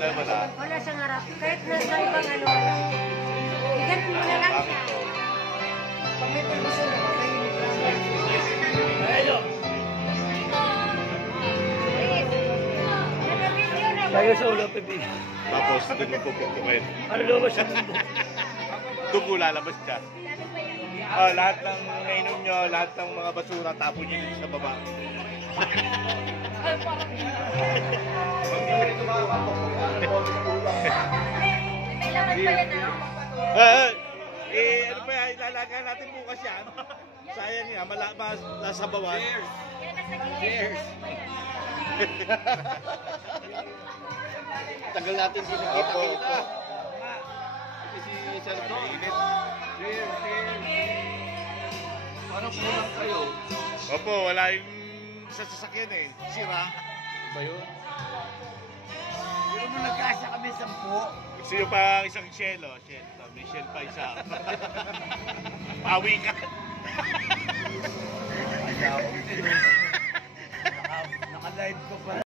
wala. Wala siyang harap. Kahit nasa ibang ano, ganun mo na lang siya. Pag may permission na, makainit lang. Ayun. Tayo sa ulo, Pepe. Tapos, doon magpupukumin. Ano lumabas siya? Doon po lalabas siya. Lahat ng nainom nyo, lahat ng mga basura, tapon nyo dito sa baba. May laman pa yan, ano? Ano pa yan, ilalaga natin bukas yan. Sayang nga, nasa bawas. Cheers! Tagal natin sinakita-kita. Si Sir Don. Cheers! Parang kulang kayo. Opo, wala yung sa sasakyan eh. Sira. Ba yun? Pero nung nagkasya kami 10. Gusto nyo pa isang shell, oh. Shell. May shell pa isa. Pawi ka. Ayaw.